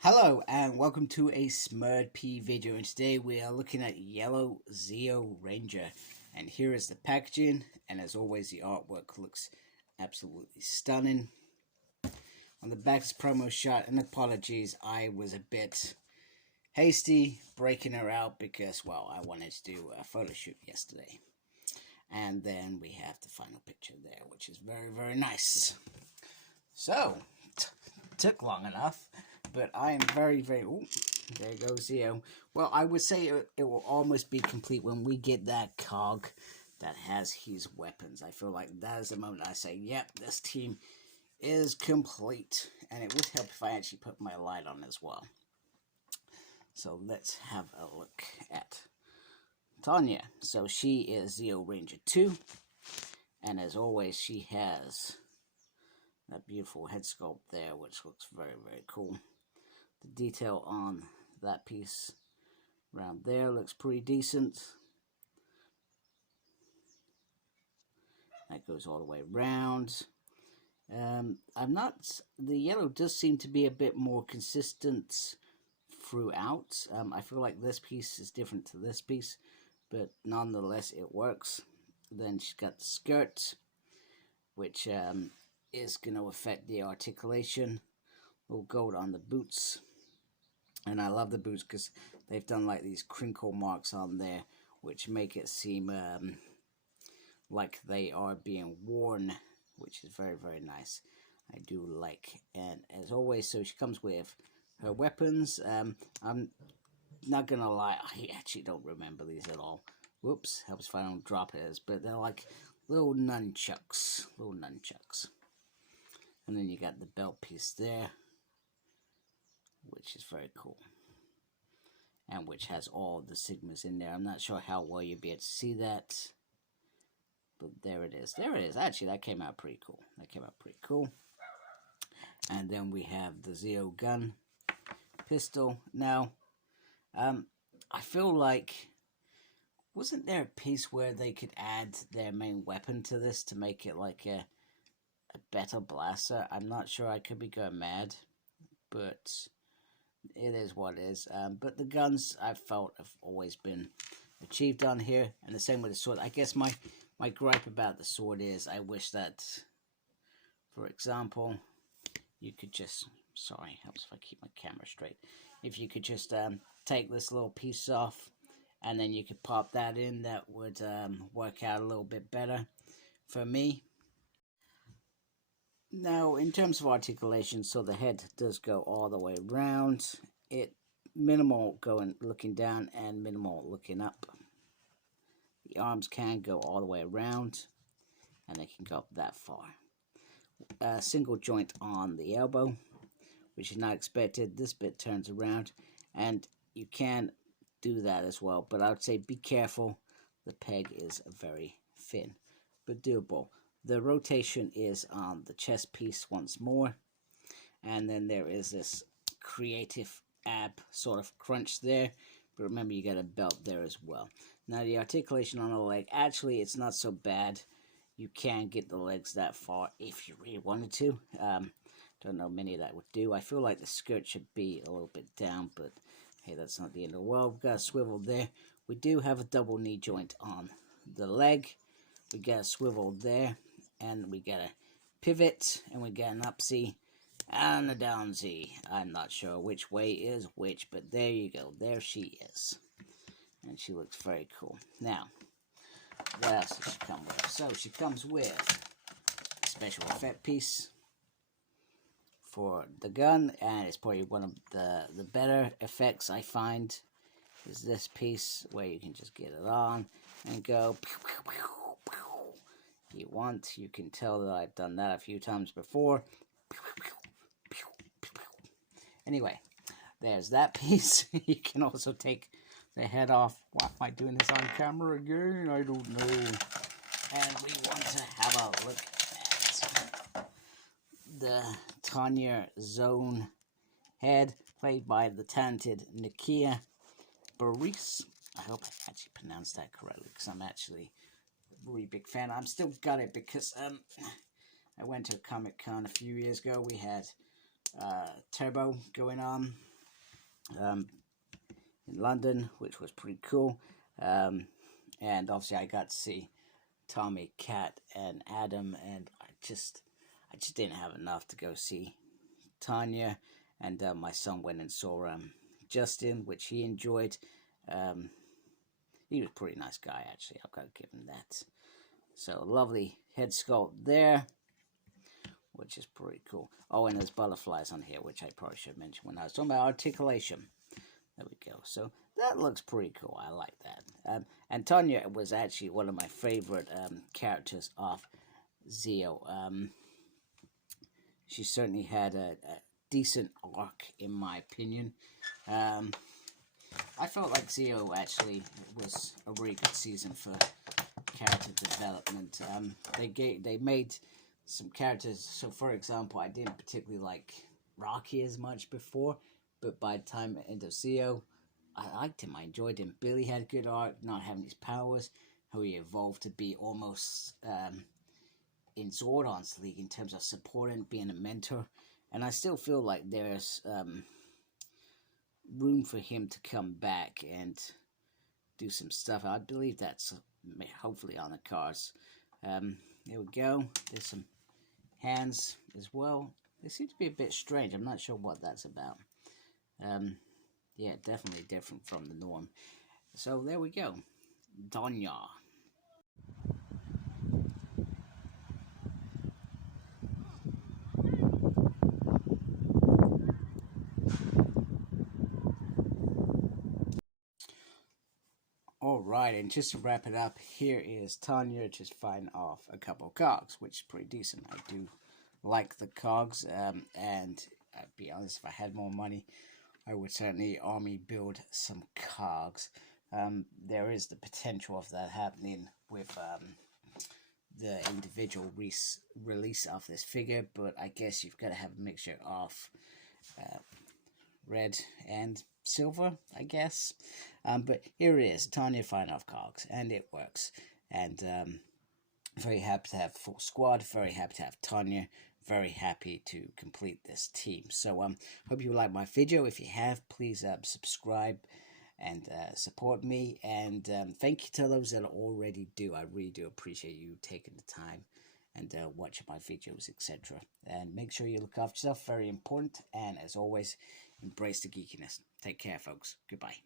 Hello and welcome to a Smurd P video, and today we are looking at Yellow Zeo Ranger, and here is the packaging, and as always the artwork looks absolutely stunning. On the back's promo shot, and apologies, I was a bit hasty breaking her out because, well, I wanted to do a photo shoot yesterday. And then we have the final picture there, which is very nice. So, took long enough. But I am very, ooh, there goes Zeo. Well, I would say it will almost be complete when we get that cog that has his weapons. I feel like that is the moment I say, yep, this team is complete. And it would help if I actually put my light on as well. So let's have a look at Tanya. So she is Zeo Ranger 2. And as always, she has that beautiful head sculpt there, which looks very cool. The detail on that piece around there looks pretty decent. That goes all the way around. The yellow does seem to be a bit more consistent throughout. I feel like this piece is different to this piece, but nonetheless it works. Then she's got the skirt, which is going to affect the articulation. Little gold on the boots. And I love the boots because they've done like these crinkle marks on there, which make it seem like they are being worn, which is very nice. I do like. And as always, so she comes with her weapons. I'm not gonna lie, I actually don't remember these at all. Whoops, helps if I don't drop it. But they're like little nunchucks. And then you got the belt piece there, which is very cool, and which has all the sigmas in there. I'm not sure how well you'll be able to see that, but there it is. Actually, that came out pretty cool. And then we have the Zeo gun pistol. Now, I feel like, wasn't there a piece where they could add their main weapon to this to make it like a better blaster? I'm not sure, I could be going mad, but it is what it is. But the guns, I felt, have always been achieved on here, and the same with the sword. I guess my gripe about the sword is I wish that, for example, you could just, sorry, helps if I keep my camera straight, if you could just take this little piece off and then you could pop that in, that would work out a little bit better for me. Now, in terms of articulation, so the head does go all the way around. It minimal looking down and minimal looking up. The arms can go all the way around, and they can go up that far. A single joint on the elbow, which is not expected. This bit turns around, and you can do that as well. But I would say be careful. The peg is very thin, but doable. The rotation is on the chest piece once more. And then there is this creative ab sort of crunch there. But remember, you got a belt there as well. Now, the articulation on the leg, actually, it's not so bad. You can get the legs that far if you really wanted to. Don't know many that would do. I feel like the skirt should be a little bit down, but hey, that's not the end of the world. We've got a swivel there. We do have a double knee joint on the leg. We got a swivel there. And we get a pivot, and we get an up-Z and a down-Z. I'm not sure which way is which, but there you go. There she is. And she looks very cool. Now, what else does she come with? So, she comes with a special effect piece for the gun, and it's probably one of the better effects I find is this piece, where you can just get it on and go pew, pew, pew. You want, you can tell that I've done that a few times before. Anyway, there's that piece. You can also take the head off. Why am I doing this on camera again? I don't know. And we want to have a look at the Tanya Zone head, played by the talented Nakia Baris. I hope I actually pronounced that correctly, because I'm actually really big fan. I'm still got it because I went to a Comic-Con a few years ago. We had Turbo going on in London, which was pretty cool. And obviously I got to see Tommy, Kat, and Adam, and I just didn't have enough to go see Tanya. And my son went and saw Justin, which he enjoyed. He was a pretty nice guy, actually. I've got to give him that. So lovely head sculpt there, which is pretty cool. Oh, and there's butterflies on here, which I probably should mention when I was talking about articulation. There we go. So that looks pretty cool. I like that. And Tanya was actually one of my favorite characters of Zeo. She certainly had a decent arc, in my opinion. I felt like Zeo actually was a really good season for character development. They made some characters. So, for example, I didn't particularly like Rocky as much before, but by the time into Zeo, I liked him. I enjoyed him. Billy had good arc, not having his powers, how he evolved to be almost in Zordon's league in terms of supporting, being a mentor. And I still feel like there's room for him to come back and do some stuff. I believe that's hopefully on the cards. There we go. There's some hands as well. They seem to be a bit strange. I'm not sure what that's about. Yeah, definitely different from the norm. So there we go. Tanya. Alright, and just to wrap it up, here is Tanya just fighting off a couple of cogs, which is pretty decent. I do like the cogs, and I'll be honest, if I had more money, I would certainly army build some cogs. There is the potential of that happening with the individual release of this figure, but I guess you've got to have a mixture of red and silver, I guess. But here it is, Tanya fighting off cogs, and it works. And very happy to have full squad, very happy to have Tanya, very happy to complete this team. So hope you like my video. If you have, please subscribe and support me. And thank you to those that already do. I really do appreciate you taking the time and watching my videos, etc. And make sure you look after yourself, very important. And as always, embrace the geekiness. Take care, folks. Goodbye.